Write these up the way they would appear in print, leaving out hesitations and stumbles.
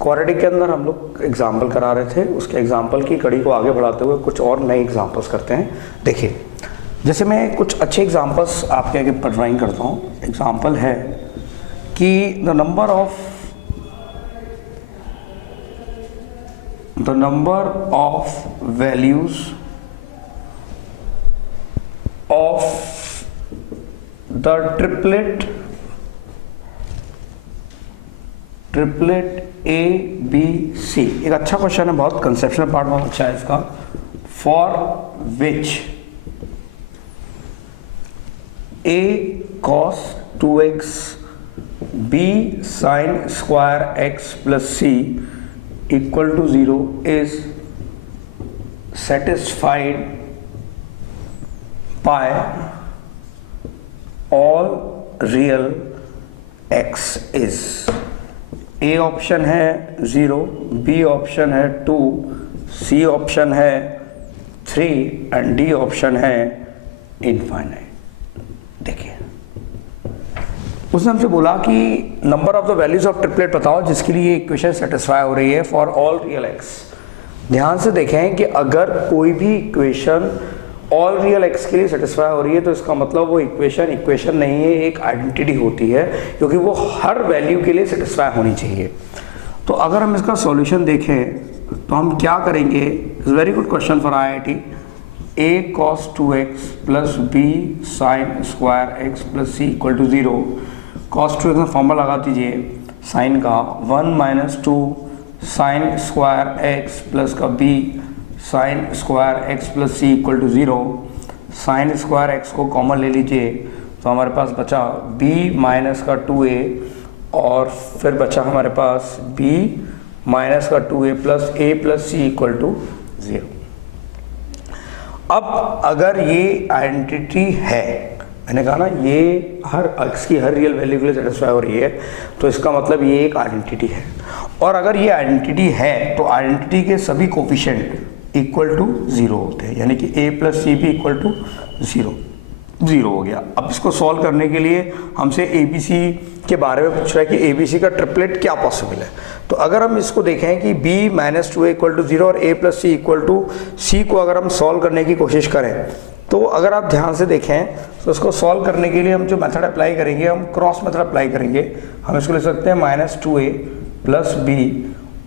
Quadratic के अंदर हम लोग एग्जाम्पल करा रहे थे, उसके एग्जाम्पल की कड़ी को आगे बढ़ाते हुए कुछ और नए एग्जाम्पल्स करते हैं। देखिए, जैसे मैं कुछ अच्छे एग्जाम्पल्स आपके आगे ड्राइंग करता हूँ। एग्जाम्पल है कि the number of values of the triplet A B C। एक अच्छा क्वेश्चन है, बहुत कंसेप्शनल पार्ट बहुत अच्छा है इसका। For which A cos 2x B sin square x plus C equal to 0 is satisfied by all real x is। A option है 0, B option है 2, सी ऑप्शन है 3 एंड डी ऑप्शन है infinite. देखिए, उसने हमसे बोला कि number of the values of triplet बताओ जिसके लिए ये इक्वेशन सेटिस्फाई हो रही है फॉर ऑल रियल एक्स। ध्यान से देखें कि अगर कोई भी इक्वेशन ऑल रियल एक्स के लिए सेटिस्फाई हो रही है तो इसका मतलब वो इक्वेशन नहीं है, एक आइडेंटिटी होती है, क्योंकि वो हर वैल्यू के लिए सेटिस्फाई होनी चाहिए। तो अगर हम इसका सॉल्यूशन देखें तो हम क्या करेंगे? It's very good question for IIT। a cos 2x plus b sin square x plus c equal to 0। cos 2x में फॉर्मूला लगा दीजिए साइन का, 1 minus 2 sine square x plus का b sine square x plus C equal to 0। Sine square x को common ले लीजिए तो हमारे पास बचा b माइनस का 2a और फिर बचा हमारे पास b माइनस का 2a plus C equal to 0। अब अगर ये आइडेंटिटी है, मैंने कहा ना ये हर x की हर रियल वैल्यू के लिए सेटिस्फाई हो रही है, तो इसका मतलब ये एक आइडेंटिटी है। और अगर ये आइडेंटिटी है तो आइडेंटिटी के सभी कोफिशिएंट इक्वल टू 0 होते हैं, यानी कि a प्लस सी भी इक्वल टू 0 हो गया। अब इसको सॉल्व करने के लिए हमसे ABC के बारे में पूछ रहा है कि ABC का ट्रिपलेट क्या पॉसिबल है। तो अगर हम इसको देखें कि b minus 2a equal to 0 और a plus C equal to c को अगर हम सॉल्व करने की कोशिश करें तो अगर आप ध्यान से देखें तो इसको सॉल्व करने के लिए हम जो मेथड अप्लाई करेंगे, हम क्रॉस मेथड अप्लाई करेंगे। हम इसको लिख सकते हैं माइनस 2a प्लस b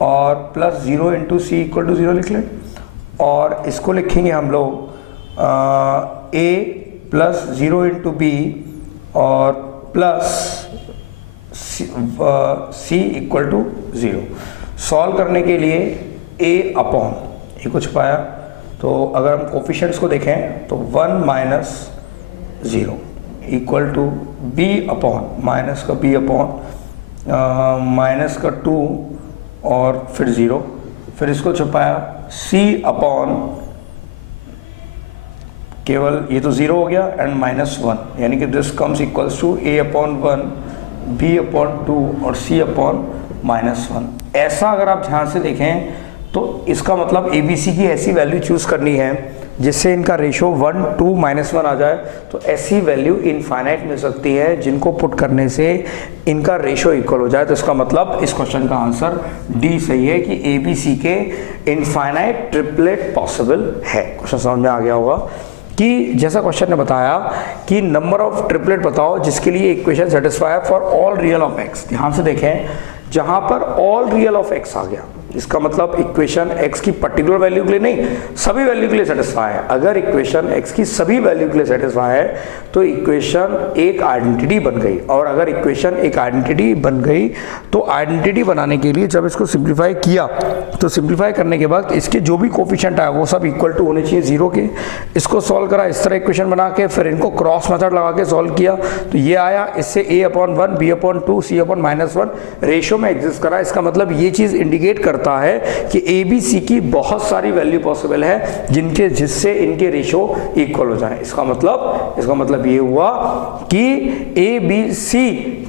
और plus 0 into C equal to 0 लिख लें, और इसको लिखेंगे हम लोग a प्लस 0 इंटू बी और plus C equal to 0। Solve करने के लिए a अपॉन ये कुछ पाया, तो अगर हम कोफिशिएंट्स को देखें तो 1 minus 0 equal to b upon minus का b अपॉन माइनस का 2 और फिर 0, फिर इसको छुपाया c अपॉन केवल ये तो 0 हो गया एंड माइनस 1, यानी कि this comes equals to a upon 1 b upon 2 और c अपॉन माइनस 1। ऐसा अगर आप ध्यान से देखें तो इसका मतलब ABC की ऐसी वैल्यू चूज़ करनी है जिससे इनका रेशो 1 2 -1 आ जाए। तो ऐसी वैल्यू इनफाइनाइट मिल सकती है जिनको पुट करने से इनका रेशो इक्वल हो जाए। तो इसका मतलब इस क्वेश्चन का आंसर डी सही है कि ABC के इनफाइनाइट ट्रिपलेट पॉसिबल है। क्वेश्चन समझ में आ गया होगा कि जैसा क्वेश्चन ने बताया कि नंबर ऑफ ट्रिपलेट बताओ जिसके लिए equation satisfy for all real of x. ध्यान से देखें, जहां पर ऑल रियल ऑफ एक्स आ गया इसका मतलब इक्वेशन x की पर्टिकुलर वैल्यू के लिए नहीं, सभी वैल्यू के लिए सेटिस्फाई है। अगर इक्वेशन x की सभी वैल्यू के लिए सेटिस्फाई है तो इक्वेशन एक आइडेंटिटी बन गई, और अगर इक्वेशन एक आइडेंटिटी बन गई तो आइडेंटिटी बनाने के लिए जब इसको सिंप्लीफाई किया तो सिंप्लीफाई करने के बाद इसके जो भी कोफिशिएंट आए वो सब इक्वल टू होने चाहिए 0 के। इसको सॉल्व करा इस तरह इक्वेशन बना के, फिर इनको क्रॉस मेथड लगा के सॉल्व किया तो ये आया, इससे a upon 1 b upon 2 c upon minus 1 ratio में एग्जिस्ट करा। इसका मतलब ये चीज इंडिकेट करता है कि ABC की बहुत सारी वैल्यू पॉसिबल है जिससे इनके रेशो इक्वल हो जाए। इसका मतलब ये हुआ कि ABC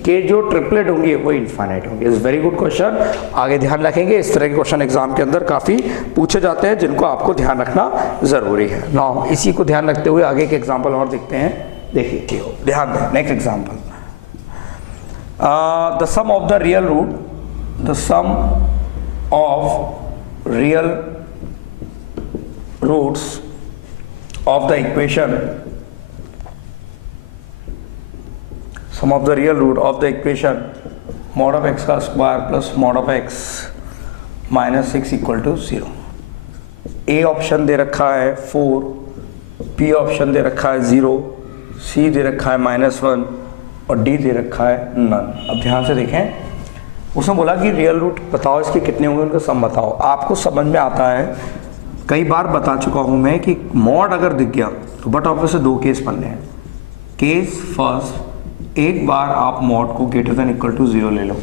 के जो ट्रिपलेट होंगे वो इनफाइनाइट होंगे। इज वेरी गुड क्वेश्चन, आगे ध्यान रखेंगे। इस तरह के क्वेश्चन एग्जाम के अंदर काफी पूछे जाते हैं जिनको आपको ध्यान रखना जरूरी है। नाउ इसी को ध्यान रखते हुए आगे के एग्जाम्पल और देखते हैं। देखिए ध्यान दें, next example, the some of the real root of real roots of the equation, sum of the real root of the equation mod of x का square plus mod of x minus 6 equal to 0। A option दे रखा है 4, B option दे रखा है 0, सी दे रखा है -1 और डी दे रखा है नन। अब ध्यान से देखें, उसने बोला कि रियल रूट बताओ इसके कितने होंगे, उनका सम बताओ। आपको समझ में आता है, कई बार बता चुका हूं मैं कि मॉड अगर दिख गया तो बट ऑफ से दो केस बनने हैं। केस फर्स्ट, एक बार आप मॉड को ग्रेटर देन इक्वल टू 0 ले लो।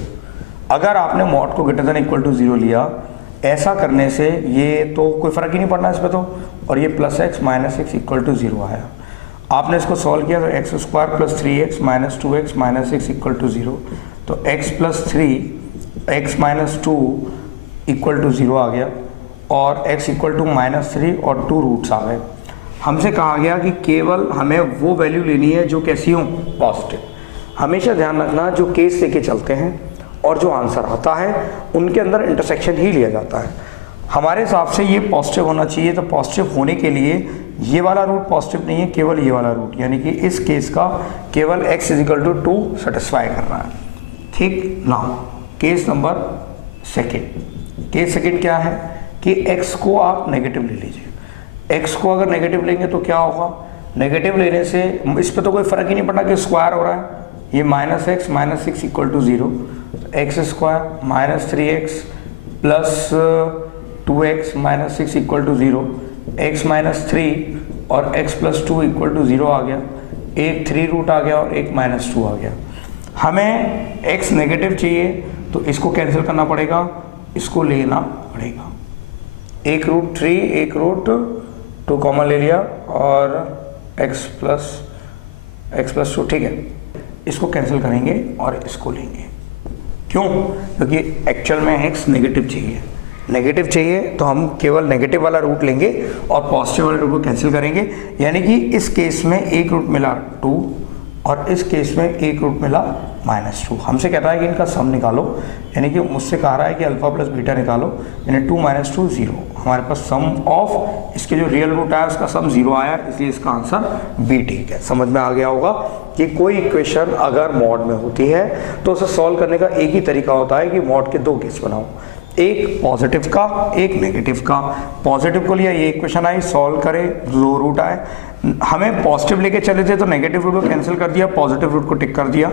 अगर आपने मॉड को ग्रेटर देन इक्वल टू 0 लिया, ऐसा करने से ये तो कोई फ़र्क ही नहीं पड़ना इस पर तो, और ये plus x minus x equal to 0 आया। आपने इसको सॉल्व किया तो x square plus 3x minus 2x minus 6 equal to 0, तो x plus 3 x minus 2 equal to 0 आ गया, और x इक्वल टू -3 और 2 रूट्स आ गए। हमसे कहा गया कि केवल हमें वो वैल्यू लेनी है जो कैसी हो, पॉजिटिव। हमेशा ध्यान रखना, जो केस लेके चलते हैं और जो आंसर आता है उनके अंदर इंटरसेक्शन ही लिया जाता है। हमारे हिसाब से ये पॉजिटिव होना चाहिए, तो पॉजिटिव होने के लिए ये वाला रूट पॉजिटिव नहीं है, केवल ये वाला रूट, यानी कि इस केस का केवल x इजिकल टू 2 सेटिस्फाई करना है। ठीक ना, case number second. Case second क्या है कि x को आप नेगेटिव ले लीजिए। x को अगर नेगेटिव लेंगे तो क्या होगा, नेगेटिव लेने से इस पर तो कोई फ़र्क ही नहीं पड़ना कि स्क्वायर हो रहा है। ये -x minus 6 equal to 0, x square minus 3x plus 2x minus 6 equal to 0, x minus 3 और x प्लस 2 इक्वल टू 0 आ गया। एक 3 रूट आ गया और एक -2 आ गया। हमें x नेगेटिव चाहिए तो इसको कैंसिल करना पड़ेगा, इसको लेना पड़ेगा। एक रूट 3, एक रूट 2 कॉमन ले लिया और x प्लस 2, ठीक है। इसको कैंसिल करेंगे और इसको लेंगे। क्यों? क्योंकि एक्चुअल में x नेगेटिव चाहिए तो हम केवल नेगेटिव वाला रूट लेंगे और पॉजिटिव वाले रूट को कैंसिल करेंगे। यानी कि इस केस में एक रूट मिला 2 और इस केस में एक रूट मिला -2। हमसे कहता है कि इनका सम निकालो, यानी कि मुझसे कह रहा है कि अल्फा प्लस बीटा निकालो, यानी 2 - 2 0। हमारे पास सम ऑफ इसके जो रियल रूट आया उसका सम 0 आया, इसलिए इसका आंसर बी ठीक है। समझ में आ गया होगा कि कोई इक्वेशन अगर मॉड में होती है तो उसे सॉल्व करने का एक ही तरीका होता है कि मॉड के दो केस बनाओ, एक पॉजिटिव का एक नेगेटिव का। पॉजिटिव को लिया, ये इक्वेशन आई, सॉल्व करे, दो रूट आए। हमें पॉजिटिव लेके चले थे तो नेगेटिव रूट को कैंसिल कर दिया, पॉजिटिव रूट को टिक कर दिया।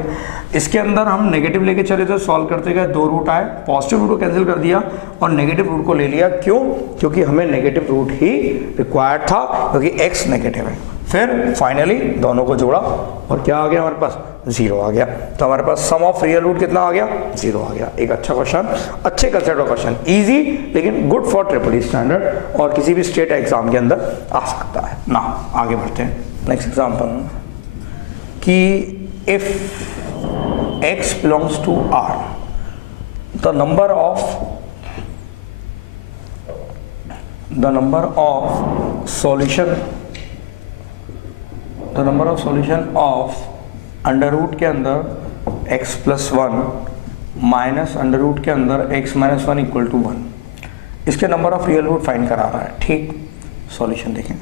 इसके अंदर हम नेगेटिव लेके चले थे, सॉल्व करते गए, दो रूट आए, पॉजिटिव रूट को कैंसिल कर दिया और नेगेटिव रूट को ले लिया। क्यों? क्योंकि हमें नेगेटिव रूट ही रिक्वायर्ड था, क्योंकि x नेगेटिव है। फिर फाइनली दोनों को जोड़ा और क्या आ गया हमारे पास, 0 आ गया। तो हमारे पास सम ऑफ रियल रूट कितना आ गया, 0 आ गया। एक अच्छा क्वेश्चन, अच्छे कंसेप्ट का क्वेश्चन, इजी लेकिन गुड फॉर ट्रिपल स्टैंडर्ड और किसी भी स्टेट एग्जाम के अंदर आ सकता है ना। आगे बढ़ते हैं, नेक्स्ट एग्जांपल कि if x belongs to R, the number of solution of under root के अंदर x plus 1 minus under root के अंदर x माइनस 1 इक्वल टू 1, इसके number of real root find करा रहा है। ठीक, सॉल्यूशन देखें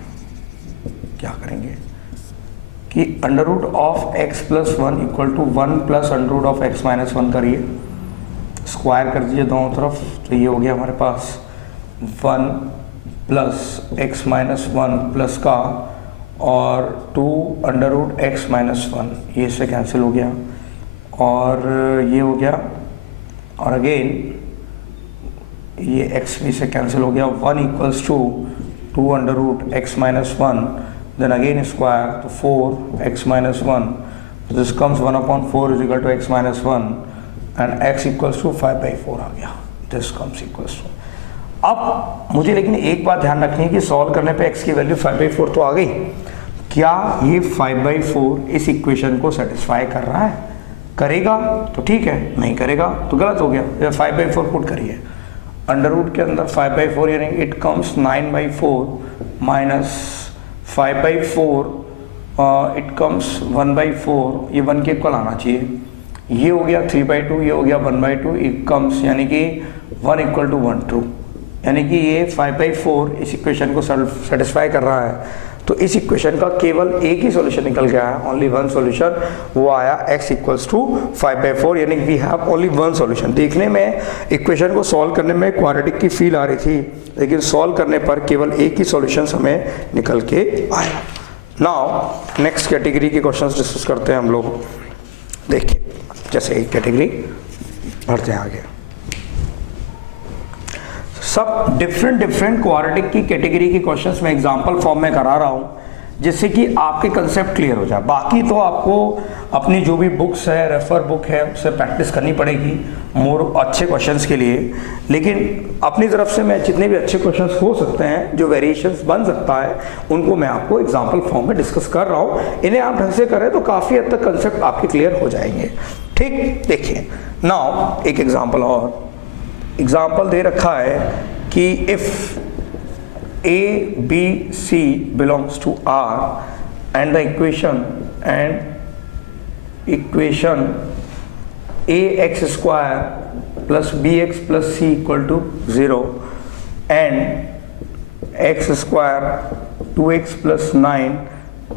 क्या करेंगे कि under root of x plus 1 equal to 1 plus under root of x minus 1 करिए, स्क्वायर कर दीजिए दोनों तरफ, तो ये हो गया हमारे पास 1 प्लस x माइनस 1 प्लस का और 2 अंडर रूट एक्स माइनस 1, ये इससे कैंसिल हो गया और ये हो गया, और अगेन ये x भी से कैंसिल हो गया। 1 equals to 2 under root x minus 1, then again square, तो 4 x minus 1, this comes 1/4 is equal to x minus 1 and x equals to 5/4 आ गया, दिस कम्स इक्वल्स टू। अब मुझे लेकिन एक बात ध्यान रखनी है कि सॉल्व करने पे x की वैल्यू 5/4 तो आ गई। क्या ये 5/4 इस इक्वेशन को सेटिस्फाई कर रहा है? करेगा तो ठीक है, नहीं करेगा तो गलत हो गया। ये 5/4 पुट करिए, अंडर रूट के अंदर 5/4 यानी it comes 9/4 minus 5/4 it comes 1/4, ये 1 के इक्वल आना चाहिए। ये हो गया 3/2, ये हो गया 1/2, इट कम्स यानी कि 1 इक्वल टू 1 ट्रू, यानी कि ये 5/4 इस इक्वेशन को सेटिस्फाई कर रहा है। तो इस इक्वेशन का केवल एक ही सॉल्यूशन निकल गया है, ओनली वन सॉल्यूशन, वो आया x इक्वल्स टू 5/4, यानी we have only one solution. देखने में इक्वेशन को सॉल्व करने में क्वाड्रेटिक की फील आ रही थी, लेकिन सॉल्व करने पर केवल एक ही सॉल्यूशन हमें निकल के आया। नाउ नेक्स्ट कैटेगरी के क्वेश्चंस डिस्कस करते हैं हम लोग। देखिए, जैसे एक कैटेगरी बढ़ते हैं आगे, सब डिफरेंट क्वाड्रेटिक की कैटेगरी के क्वेश्चंस मैं एग्जांपल फॉर्म में करा रहा हूँ, जिससे कि आपके कंसेप्ट क्लियर हो जाए। बाकी तो आपको अपनी जो भी बुक्स है, रेफर बुक है, उससे प्रैक्टिस करनी पड़ेगी मोर अच्छे क्वेश्चंस के लिए। लेकिन अपनी तरफ से मैं जितने भी अच्छे क्वेश्चंस हो सकते हैं, जो वेरिएशंस बन सकता है, उनको मैं आपको एग्जाम्पल फॉर्म में डिस्कस कर रहा हूँ। इन्हें आप ढंग से करें तो काफ़ी हद तक कंसेप्ट आपके क्लियर हो जाएंगे। ठीक, देखिए नाउ एक एग्जाम्पल और एग्जाम्पल दे रखा है कि if a b c belongs to R and the equation ax square plus bx plus c equal to 0 and x square 2x plus 9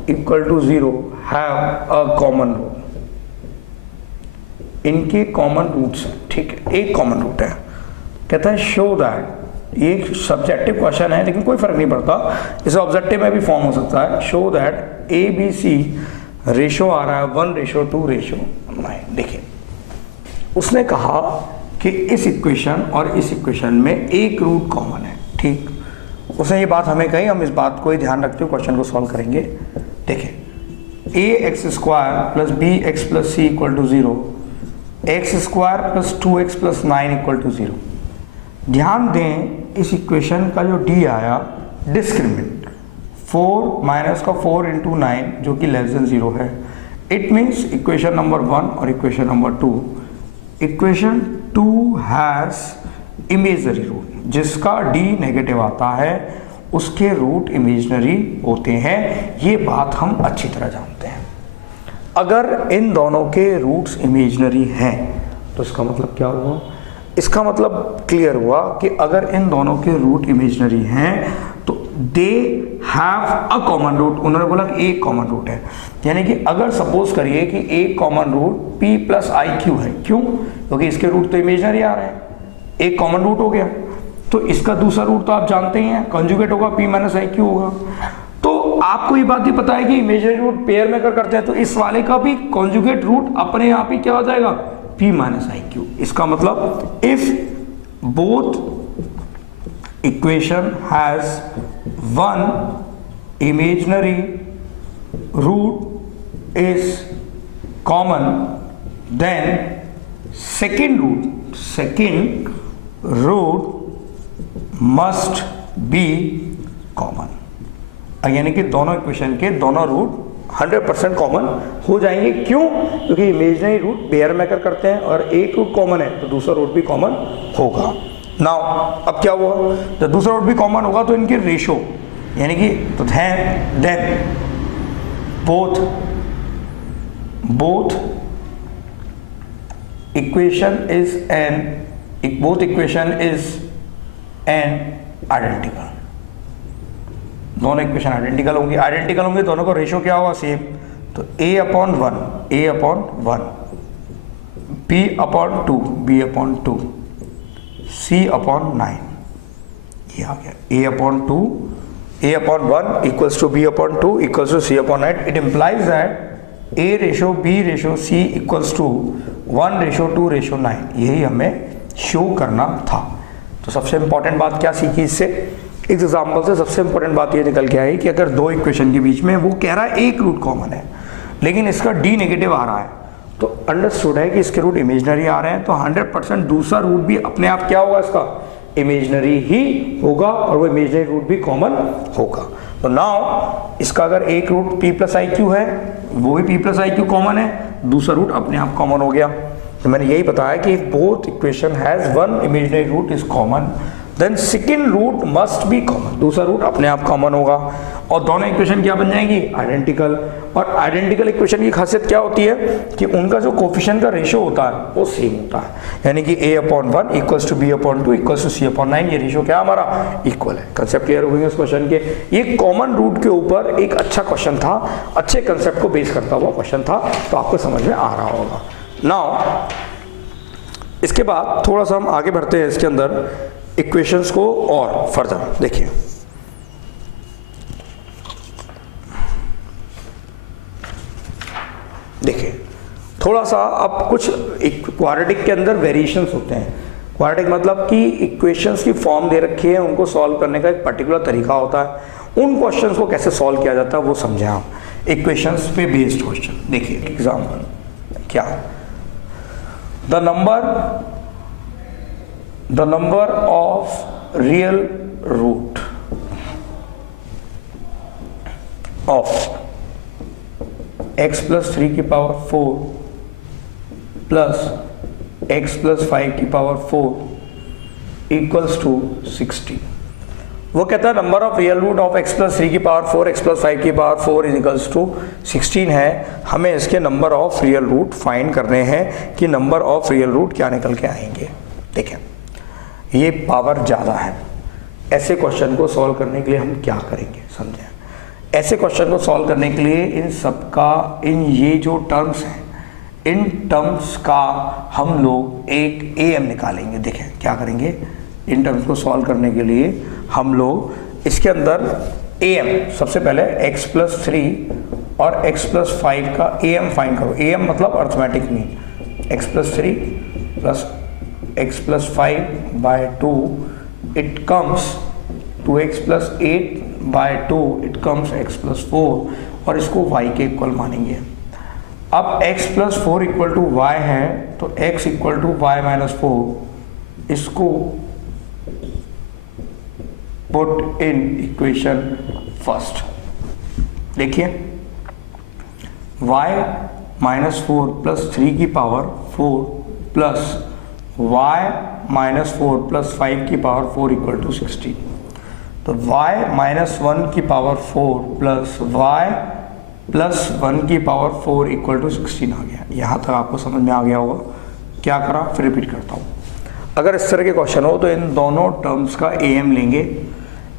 equal to 0 have a common root। इनके common roots, ठीक है, एक common root है। कहता है show that, ये एक subjective question है लेकिन कोई फर्क नहीं पड़ता, इसे ऑब्जेक्टिव में भी फॉर्म हो सकता है। Show that A B C ratio आ रहा है 1:2:9। देखिए, उसने कहा कि इस इक्वेशन और इस इक्वेशन में एक रूट कॉमन है। ठीक, उसने ये बात हमें कही, हम इस बात को ही ध्यान रखते हुए क्वेश्चन को सॉल्व करेंगे। देखिए, ax² plus bx plus c equal to 0, x² plus 2x plus 9 equal to 0। ध्यान दें, इस इक्वेशन का जो d आया डिस्क्रिमिनेंट 4 माइनस का 4 इंटू 9 जो कि लेस देन 0 है। इट मीन्स इक्वेशन नंबर 1 और equation number 2, equation 2 has imaginary root, जिसका d नेगेटिव आता है उसके रूट इमेजनरी होते हैं। ये बात हम अच्छी तरह जानते हैं। अगर इन दोनों के रूट्स इमेजनरी हैं तो इसका मतलब क्या हुआ? इसका मतलब क्लियर हुआ कि अगर इन दोनों के रूट इमेजनरी हैं तो they have a common root. उन्होंने बोला कि एक कॉमन रूट है, यानी कि अगर सपोज करिए कि एक common root p plus I Q है। क्यों? क्योंकि इसके रूट तो इमेजनरी आ रहे हैं, एक कॉमन रूट हो गया। तो इसका दूसरा रूट तो आप जानते ही हैं, कंजुगेट होगा, p माइनस आई क्यू होगा। तो आपको ये बात भी पता है कि इमेजनरी रूट पेयर में करते हैं, तो इस वाले का भी कॉन्जुगेट रूट अपने आप ही क्या हो जाएगा? p minus I Q. इसका मतलब if both equation has one imaginary root is common, then second root must be common. यानी कि दोनों इक्वेशन के दोनों रूट 100% कॉमन हो जाएंगे। क्यों? क्योंकि इमेजनरी रूट पेयर में करते हैं और एक रूट कॉमन है तो दूसरा रूट भी कॉमन होगा। नाउ अब क्या हुआ? जब दूसरा रूट भी कॉमन होगा तो इनके रेशो, यानी कि तो then both equation is an identical. दोनों इक्वेशन आइडेंटिकल होंगे, दोनों का रेशो क्या होगा? सेम। तो a/1 b/2 b/2 c/9 ये आ गया। a/1 equals to b/2 equals to c/9। It implies that a ratio b ratio c equals to 1:2:9। यही हमें शो करना था। तो सबसे इंपॉर्टेंट बात क्या सीखी इससे? इस एग्जाम्पल से सबसे इंपॉर्टेंट बात ये निकल के आई कि अगर दो इक्वेशन के बीच में वो कह रहा है एक रूट कॉमन है लेकिन इसका d नेगेटिव आ रहा है, तो अंडरस्टूड है कि इसके रूट इमेजनरी आ रहे हैं, तो 100% दूसरा रूट भी अपने आप क्या होगा? इसका इमेजनरी ही होगा और वो इमेजनरी रूट भी कॉमन होगा। तो नाउ इसका अगर एक root p plus I Q है, वो भी p plus I Q common है, दूसरा रूट अपने आप कॉमन हो गया। तो मैंने यही बताया कि both equation has one imaginary root is common, then second root must be common, दूसरा रूट अपने आप कॉमन होगा और दोनों इक्वेशन क्या बन जाएंगी, आइडेंटिकल। और आइडेंटिकल इक्वेशन की खासियत क्या होती है कि उनका जो कोफिशिएंट का रेशियो होता है वो सेम होता है, यानी कि a/1 equals to b/2 equals to c/9, ये रेशियो क्या हमारा इक्वल है। कंसेप्ट क्लियर हो गए इस क्वेश्चन के। ये कॉमन रूट के ऊपर एक अच्छा क्वेश्चन था, अच्छे कंसेप्ट को बेस करता हुआ क्वेश्चन था, तो आपको समझ में आ रहा होगा। नाउ इसके बाद थोड़ा सा हम आगे बढ़ते हैं इसके अंदर इक्वेशंस को और फर्दर देखिए। देखिए थोड़ा सा अब कुछ क्वाड्रेटिक के अंदर वेरिएशंस होते हैं। क्वाड्रेटिक मतलब कि इक्वेशंस की फॉर्म दे रखी है, उनको सॉल्व करने का एक पर्टिकुलर तरीका होता है। उन क्वेश्चंस को कैसे सॉल्व किया जाता है वो समझें आप। इक्वेशंस पे बेस्ड क्वेश्चन देखिए, एग्जाम्पल क्या, the number of real root of x plus 3 की पावर 4 प्लस x प्लस 5 की पावर 4 इक्वल्स टू 60। वो कहता है number of real root of x plus 3 की पावर 4 x प्लस 5 की पावर 4 इज इक्वल्स टू 16 है। हमें इसके number of real root find करने हैं कि नंबर ऑफ रियल रूट क्या निकल के आएंगे। देखिए ये पावर ज़्यादा है, ऐसे क्वेश्चन को सॉल्व करने के लिए हम क्या करेंगे समझें। ऐसे क्वेश्चन को सॉल्व करने के लिए इन सब का, इन ये जो टर्म्स हैं, इन टर्म्स का हम लोग एक AM निकालेंगे। देखें क्या करेंगे, इन टर्म्स को सॉल्व करने के लिए हम लोग इसके अंदर AM, सबसे पहले x प्लस 3 और x प्लस 5 का AM फाइंड करो। AM मतलब arithmetic mean, x plus 3 plus x plus 5 by 2 it comes 2x plus 8 by 2 it comes x plus 4 और इसको y के इक्वल मानेंगे। अब x plus 4 equal to y है तो x equal to y minus 4, इसको पुट इन इक्वेशन फर्स्ट। देखिए y minus 4 plus 3 की power 4 plus y minus 4 plus 5 की पावर 4 इक्वल टू 16। तो y माइनस 1 की पावर 4 प्लस y प्लस 1 की power 4 equal to 16 आ गया। यहाँ तक आपको समझ में आ गया होगा। क्या करा, फिर रिपीट करता हूँ। अगर इस तरह के क्वेश्चन हो तो इन दोनों टर्म्स का AM लेंगे।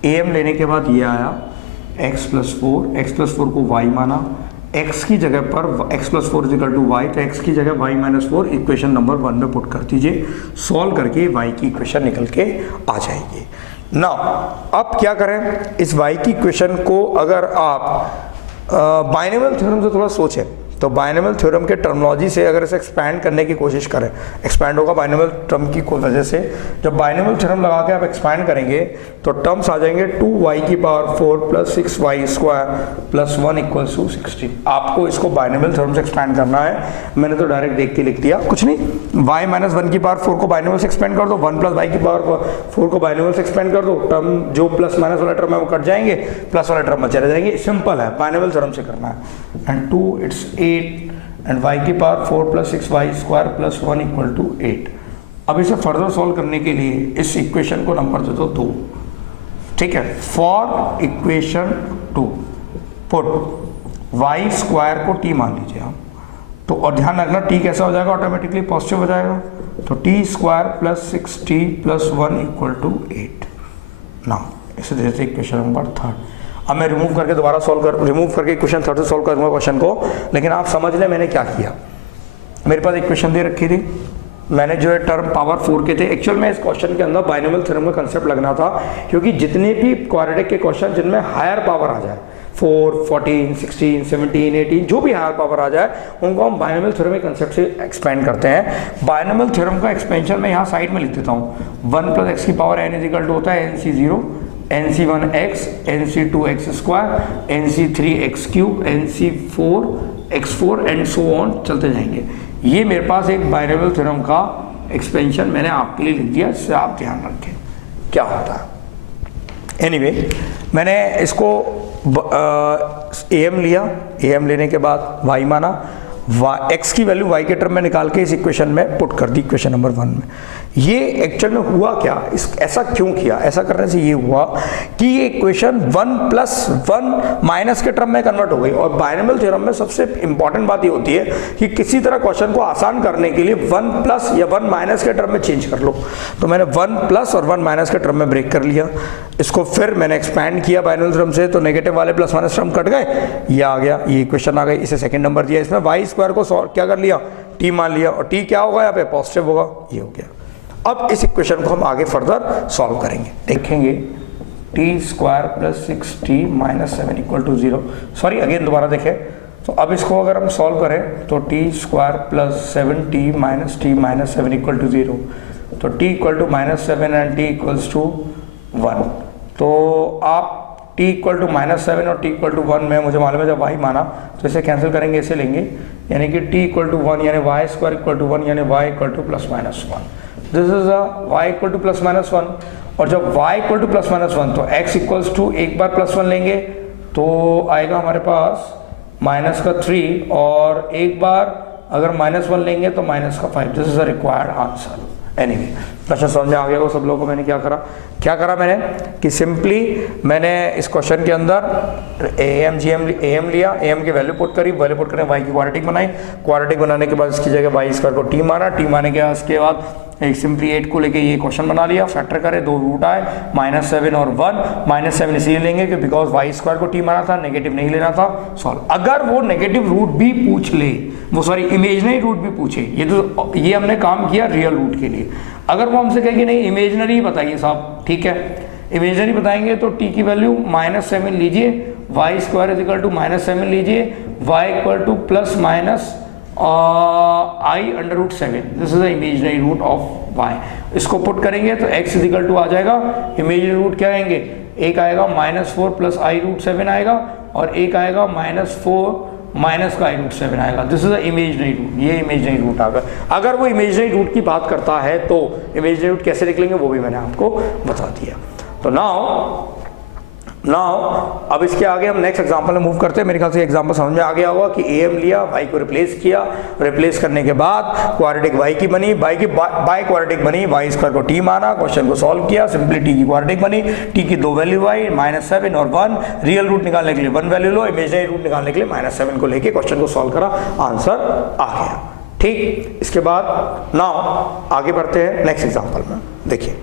AM लेने के बाद ये आया x प्लस 4 को y माना, x की जगह पर x plus 4 equal to y, तो x की जगह y माइनस 4 इक्वेशन नंबर 1 में पुट कर दीजिए। सॉल्व करके y की इक्वेशन निकल के आ जाएगी। नाउ अब क्या करें, इस y की इक्वेशन को अगर आप बाइनोमियल थ्योरम से थोड़ा सोचें तो बाइनोमियल थ्योरम के टर्मिनोलॉजी से अगर इसे एक्सपैंड करने की कोशिश करें, एक्सपैंड होगा बाइनोमियल टर्म की वजह से। जब बाइनोमियल थ्योरम लगा के आप एक्सपैंड करेंगे तो टर्म्स आ जाएंगे 2y की power 4 plus 6y square plus 1 equals to 16। आपको इसको बाइनोमियल थ्योरम से एक्सपैंड करना है, मैंने तो डायरेक्ट देख के लिख दिया, कुछ नहीं। y माइनस 1 की पावर 4 को बाइनोमियल से एक्सपेंड कर दो, 1 प्लस y की पावर 4 को बाइनोमियल से एक्सपेंड कर दो, टर्म जो प्लस माइनस वाला टर्म है वो कट जाएंगे, प्लस वाला टर्म बचे रह जाएंगे। सिंपल है, बाइनोमियल थ्योरम से करना है। एंड 2 इट्स 8 एंड y की power 4 plus 6y square plus 1 equal to 8। अब इसे फर्दर सॉल्व करने के लिए इस इक्वेशन को नंबर दे दो 2, ठीक है। For equation 2 put y square को t मान लीजिए आप, तो और ध्यान रखना t कैसा हो जाएगा, ऑटोमेटिकली पॉजिटिव हो जाएगा। तो t square plus 6t plus 1 equal to 8। ना इसे देते इक्वेशन नंबर 3। अब मैं रिमूव करके दोबारा रिमूव करके इक्वेशन 3 से सॉल्व करूंगा क्वेश्चन को, लेकिन आप समझ लें मैंने क्या किया। मेरे पास इक्वेशन दे रखी थी, मैंने जो है टर्म पावर 4 के थे। एक्चुअल में इस क्वेश्चन के अंदर बाइनोमियल थ्योरम का कंसेप्ट लगना था, क्योंकि जितने भी क्वाड्रेटिक के क्वेश्चन जिनमें हायर पावर आ जाए, 4, 14, 16, 17, 18, जो भी हायर पावर आ जाए उनको हम बाइनोमियल थ्योरम के कंसेप्ट से एक्सपेंड करते हैं। बाइनोमियल थ्योरम का एक्सपेंशन मैं यहाँ साइड में लिख देता हूँ। 1 प्लस x की power n is equal to होता है nc0, nc1x, nc2x स्क्वायर, nc3x cube, nc4x4 and so on चलते जाएंगे। ये मेरे पास एक बाइनोमियल थ्योरम का एक्सपेंशन मैंने आपके लिए लिख दिया, इससे आप ध्यान रखें क्या होता है। एनीवे मैंने इसको AM लिया, AM लेने के बाद y माना, x की वैल्यू y के टर्म में निकाल के इस इक्वेशन में पुट कर दी, इक्वेशन नंबर 1 में। ये एक्चुअल में हुआ क्या, ऐसा क्यों किया, ऐसा करने से ये हुआ कि ये इक्वेशन 1 + 1 माइनस के टर्म में कन्वर्ट हो गई। और बाइनोमियल थ्योरम में सबसे इंपॉर्टेंट बात ये होती है कि किसी तरह क्वेश्चन को आसान करने के लिए 1 + या 1 माइनस के टर्म में चेंज कर लो। तो मैंने 1 + और 1 माइनस के टर्म में ब्रेक कर लिया, इसको फिर मैंने एक्सपैंड किया बाइनोमियल थ्योरम से, तो नेगेटिव वाले प्लस माइनस टर्म कट गए, ये आ गया, ये इक्वेशन आ गई। इसे सेकंड नंबर दिया, इसमें वाई स्क्वायर को क्या कर लिया, टी मान लिया, और टी क्या होगा यहाँ पे, पॉजिटिव होगा, ये हो गया। अब इस इक्वेशन को हम आगे फर्दर सॉल्व करेंगे, देखेंगे t square plus 6t minus 7 equal to 0। Sorry again दोबारा देखें, तो अब इसको अगर हम सॉल्व करें तो t square plus 7t minus t minus 7 equal to 0, तो t equal to -7 and t equals to 1। तो आप t इक्वल टू -7 और t इक्वल टू 1 में मुझे मालूम है जब y माना तो इसे कैंसिल करेंगे, इसे लेंगे, यानी कि t इक्वल टू 1 यानी y स्क्वायर इक्वल टू 1 यानी y equal to +-1। This is y equal to +-1, और जब y इक्वल टू +-1 तो x इक्वल्स टू एक बार +1 लेंगे तो आएगा हमारे पास -3, और एक बार अगर -1 लेंगे तो -5। This is a required answer. Anyway question समझ में आ गया वो सब लोगों को। मैंने क्या करा मैंने कि सिंपली मैंने इस क्वेश्चन के अंदर एम लिया, एम की वैल्यू पुट करी, वैल्यू पुट करने वाई की क्वाड्रेटिक बनाई, क्वाड्रेटिक बनाने के बाद इसकी जगह वाई स्क्वायर को टी माना, टी माने के उसके बाद एक सिंपली 8 को लेके ये क्वेश्चन बना लिया, फैक्टर करे, 2 रूट आए, -7 और 1, -7 इसलिए लेंगे कि बिकॉज वाई स्क्वायर को टी माना था, नेगेटिव नहीं लेना था, सॉल्व। अगर वो नेगेटिव रूट भी पूछ ले, वो सॉरी इमेजिनरी रूट भी पूछे, ये हमने काम किया रियल रूट के लिए। अगर वो हमसे कहे कि नहीं इमेजिनरी बताइए साहब, ठीक है, इमेजिनरी बताएंगे तो टी की वैल्यू -7 लीजिए, y square is equal to -7 लीजिए, y equal to ± i/7। This is the imaginary root of y। इसको पुट करेंगे तो x इज इक्वल टू आ जाएगा, इमेजिनरी रूट क्या आएंगे, एक आएगा -4 + i√7 आएगा, और एक आएगा -4 माइनस का i√7 आएगा। This is the imaginary root, ये इमेजिनरी रूट आ गया। अगर वो इमेजिनरी रूट की बात करता है तो इमेजिनरी रूट कैसे निकलेंगे वो भी मैंने आपको बता दिया। तो नाउ अब इसके आगे हम नेक्स्ट एग्जांपल में मूव करते हैं। मेरे ख्याल से एग्जांपल समझ में आ गया होगा कि am लिया, y को रिप्लेस किया, रिप्लेस करने के बाद क्वाड्रेटिक y की बनी, y की बाय क्वाड्रेटिक बनी, y स्क्वायर को t माना, क्वेश्चन को सॉल्व किया, सिंपली t की क्वाड्रेटिक बनी, t की 2 वैल्यू आई, -7 और 1, रियल रूट निकालने के लिए 1 वैल्यू लो, इमेजिनरी रूट निकालने के लिए -7 को लेके क्वेश्चन को सॉल्व करा, आंसर आ गया। ठीक, इसके बाद नाउ आगे बढ़ते हैं नेक्स्ट एग्जांपल में, देखिए